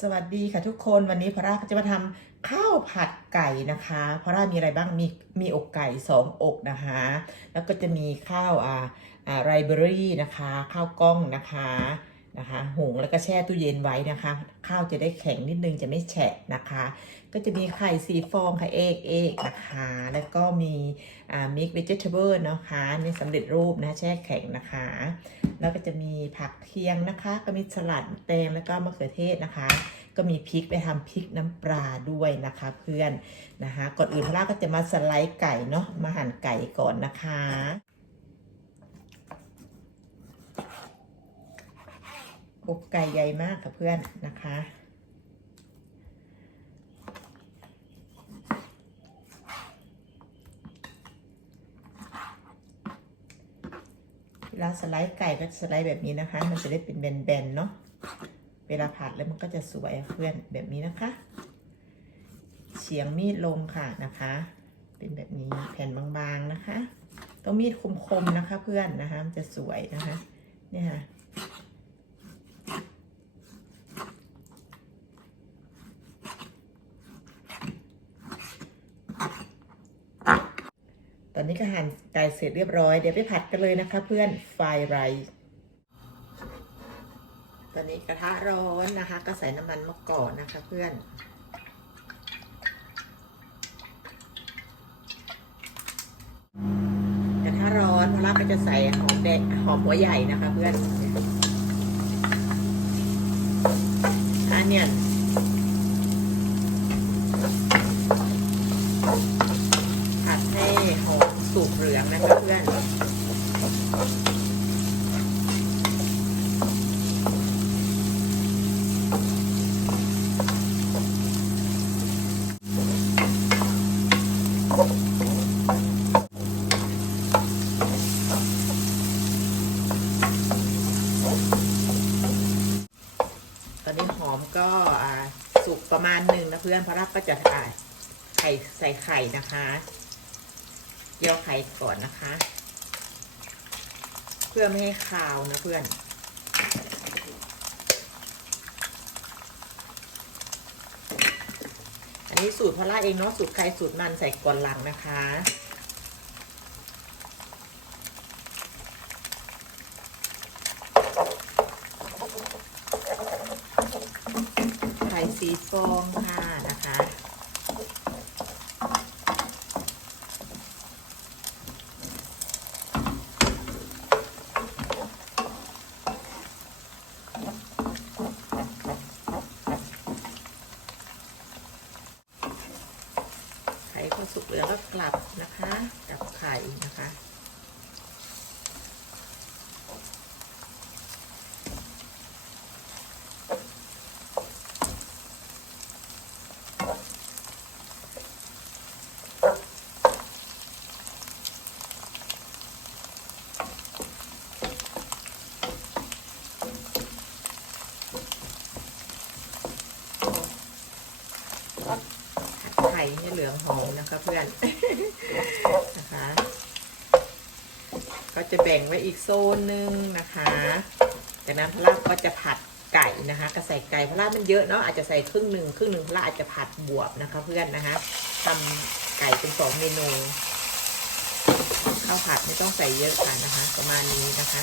สวัสดีค่ะทุกคนวันนี้พระราจะมาทำข้าวผัดไก่นะคะพระรามีอะไรบ้างมีมีอกไก่สองอกนะคะ แล้วก็จะมีข้าวอ่าอ่าไรเบอรี่นะคะ ข้าวกล้องนะคะ นะคะหุงแล้วก็แช่ตู้เย็นไว้นะคะ ข้าวจะได้แข็งนิดนึงจะไม่แฉะนะคะ ก็จะมีไข่สีฟองค่ะเอกเอกนะคะ แล้วก็มีอ่ามิกเวจิเทเบิลนะคะในสำเร็จรูปนะแช่แข็งนะคะ แล้วก็จะมีผักเคียงนะคะ ก็มีสลัดแตงแล้วก็มะเขือเทศนะคะ ก็มีพริกไปทำพริกน้ำปลาด้วยนะคะเพื่อนนะคะก่อนอื่นพระก็จะมาสไลด์ไก่เนาะมาหั่นไก่ก่อนนะคะ อกไก่ใหญ่มากค่ะเพื่อนนะคะ เวลาสไลด์ไก่ก็สไลด์แบบนี้นะคะ มันจะได้เป็นแบนๆเนาะ เวลาผัดแล้วมันก็จะสวยอะเพื่อนแบบนี้นะคะ เฉียงมีดลงค่ะนะคะ เป็นแบบนี้แผ่นบางๆนะคะ ต้องมีดคมๆนะคะ เพื่อนนะคะ มันจะสวยนะคะ เนี่ยค่ะ ตอนนี้ ก็หั่นไก่เสร็จเรียบร้อย เดี๋ยวไปผัดกันเลยนะคะเพื่อนไฟไรตอนนี้กระทะร้อนนะคะ ก็ใส่น้ำมันมะกอกนะคะเพื่อนกระทะร้อนพอลาก็จะใส่หอมแดงหอมหัวใหญ่นะคะเพื่อนอันเนี้ย ผัดให้หอมสุกเหลืองนะคะเพื่อน ตอนนี้หอมก็อ่าสุกประมาณหนึ่งนะเพื่อนพราะรับก็จะอ่าไข่ใส่ไข่นะคะเยี่ยวไข่ก่อนนะคะ เพื่อไม่ให้คาวนะเพื่อน อันนี้สูตรพอล่าเองเนาะสูตรใครสูตรมันใส่ก่อนหลังนะคะไข่สีฟองค่ะ นะคะไข่ก็สุกเหลือก็กลับนะคะกลับไข่นะคะ ผัดไข่ให้เหลืองหอมนะคะ เพื่อนนะคะ ก็จะแบ่งไว้อีกโซนหนึ่งนะคะจากนั้นพระลาบก็จะผัดไก่นะคะก็ใส่ไก่พระลาบมันเยอะเนาะอาจจะใส่ครึ่งหนึ่งครึ่งหนึ่งพระลาบอาจจะผัดบวบนะคะ เพื่อนนะคะทำไก่เป็นสองเมนูข้าวผัดไม่ต้องใส่เยอะค่ะนะคะ ประมาณนี้นะคะ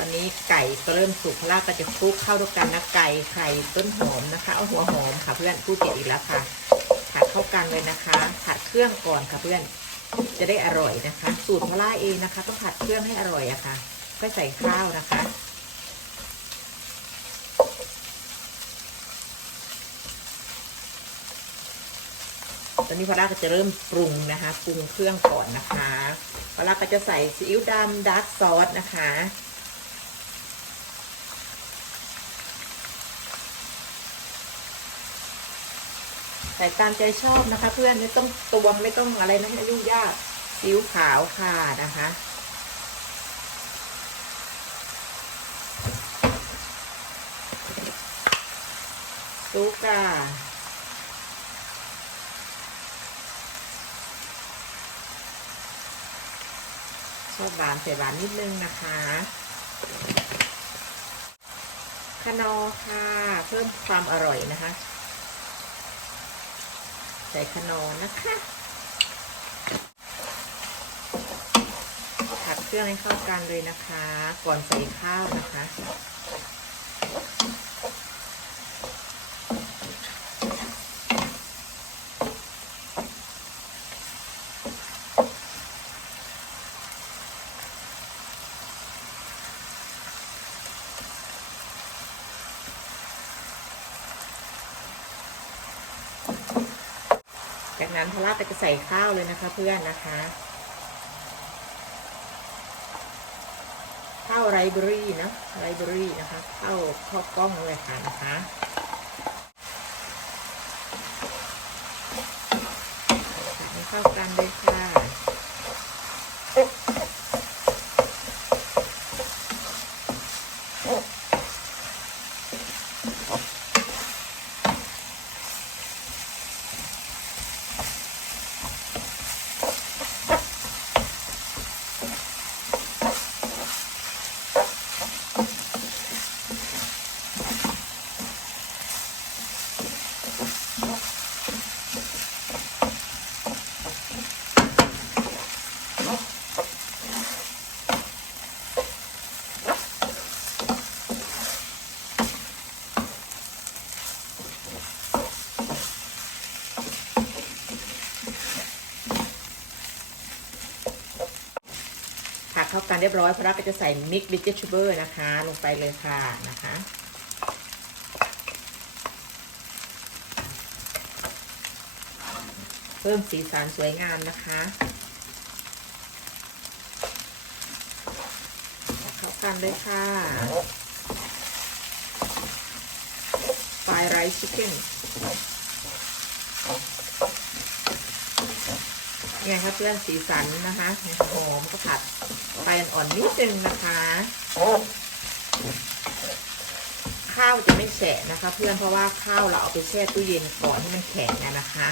ตอนนี้ไก่ก็เริ่มสุกพลาก็จะคลุกเข้าด้วยกันนะไก่ไข่ต้นหอมนะคะ เอาหัวหอมค่ะเพื่อนพูดเจ็ดอีกแล้วค่ะผัดเข้ากันเลยนะคะผัดเครื่องก่อนค่ะเพื่อนจะได้อร่อยนะคะ สูตรพลาเองนะคะต้องผัดเครื่องให้อร่อยอะค่ะก็ใส่ข้าวนะคะ ตอนนี้พลาก็จะเริ่มปรุงนะคะปรุงเครื่องก่อนนะคะพลาก็จะใส่ซีอิ๊วดำดาร์กซอสนะคะ แต่ตามใจชอบนะคะ เพื่อนไม่ต้องตวงไม่ต้องอะไรนะคะยุ่งยากสิวขาวค่ะนะคะซุกค่ะชอบหวานใส่หวานนิดนึงนะคะขนอค่ะ เพิ่มความอร่อยนะคะ ใส่ขนอนะคะ ผัดเครื่องให้เข้ากันเลยนะคะ ก่อนใส่ข้าวนะคะ นั้นพอลาไปจะใส่ข้าวเลยนะคะเพื่อนนะคะ ข้าวไรเบอรี่นะไรเบอรี่นะคะข้าวข้าวกล้องเลยค่ะนะคะข้ากันเลยค่ะ ผัด เข้ากันเรียบร้อยพระก็จะใส่มิกซ์วิจิชูเบอร์นะคะ ลงไปเลยค่ะนะคะเพิ่มสีสันสวยงามนะคะเข้ากันเลยค่ะไฟไรซ์ชิคเก้นไงครับเพื่อนสีสันนะคะหอมก็ผัด ฟอ่อนๆนิดนึงนะคะ ข้าวจะไม่แฉะนะคะ เพื่อนเพราะว่าข้าวเราเอาไปแช่ตู้เย็นก่อนให้มันแข็งอะนะคะ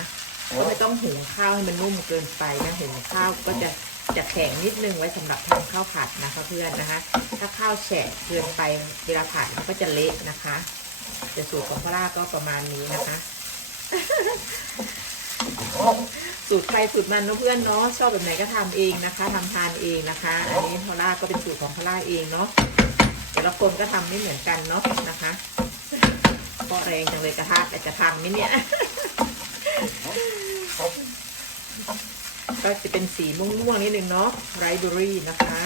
ก็ไม่ต้องหุงข้าวให้มันนุ่มเกินไปนะหุงข้าวก็จะจะแข็งนิดนึงไว้สำหรับทำข้าวผัดนะคะเพื่อนนะคะ ถ้าข้าวแฉะเกินไปเวลาผัดมันก็จะเละนะคะแต่สูตรของพระราก็ประมาณนี้นะคะ สูตรใครสูตรมันเนอะเพื่อนเนาะชอบแบบไหนก็ทำเองนะคะทำทานเองนะคะ อันนี้พอล่าก็เป็นสูตรของพอล่าเองเนาะแต่ละคนก็ทำไม่เหมือนกันเนาะนะคะเพราะแรงจังเลยกระทะแต่จะทำไหมเนี่ยก็จะเป็นสีม่วงๆนิดนึงเนาะไรเบอรี่นะคะ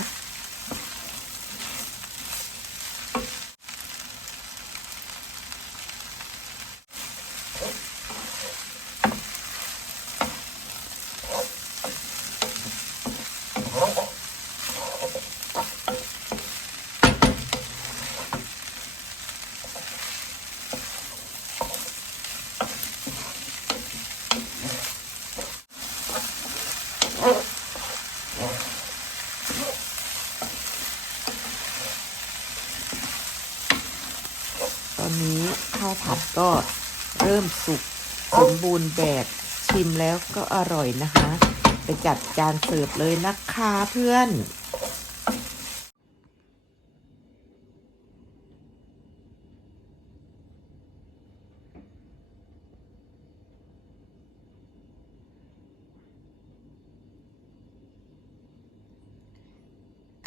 อนนี้ข้าวผัดก็เริ่มสุกสมบูรณ์แบบชิมแล้วก็อร่อยนะคะ ไปจัดจานเสิร์ฟเลยนะคะเพื่อน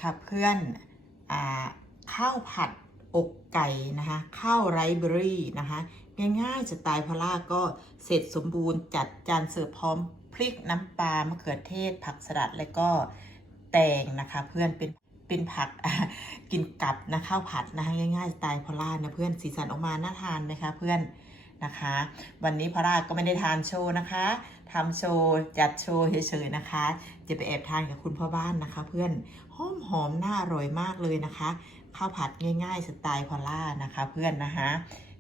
ค่ะเพื่อนอ่าข้าวผัด อกไก่นะคะข้าวไรเบอรี่นะคะง่ายๆสไตล์พล่าก็เสร็จสมบูรณ์จัดจานเสิร์ฟพร้อมพริกน้ำปลามะเขือเทศ ผักสลัดและก็แตงนะคะ เพื่อนเป็นเป็นผักกินกับนะข้าวผัดนะคะง่ายๆสไตล์พล่านะเพื่อนสีสันออกมาน่าทานไหมคะเพื่อนนะคะ วันนี้พล่าก็ไม่ได้ทานโชว์นะคะทำโชว์จัดโชว์เฉยๆนะคะ จะไปแอบทานกับคุณพ่อบ้านนะคะ เพื่อนหอมหอมน่าอร่อยมากเลยนะคะข้าวผัดง่าย ๆ สไตล์พอล่านะคะ เพื่อนนะคะ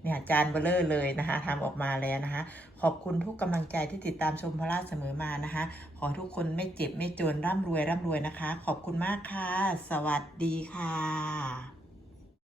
เนี่ยจานเบลเลอร์เลยนะคะทำออกมาแล้วนะคะ ขอบคุณทุกกำลังใจที่ติดตามชมพอล่าเสมอมานะคะ ขอทุกคนไม่เจ็บไม่จนร่ำรวยร่ำรวยนะคะ ขอบคุณมากค่ะ สวัสดีค่ะ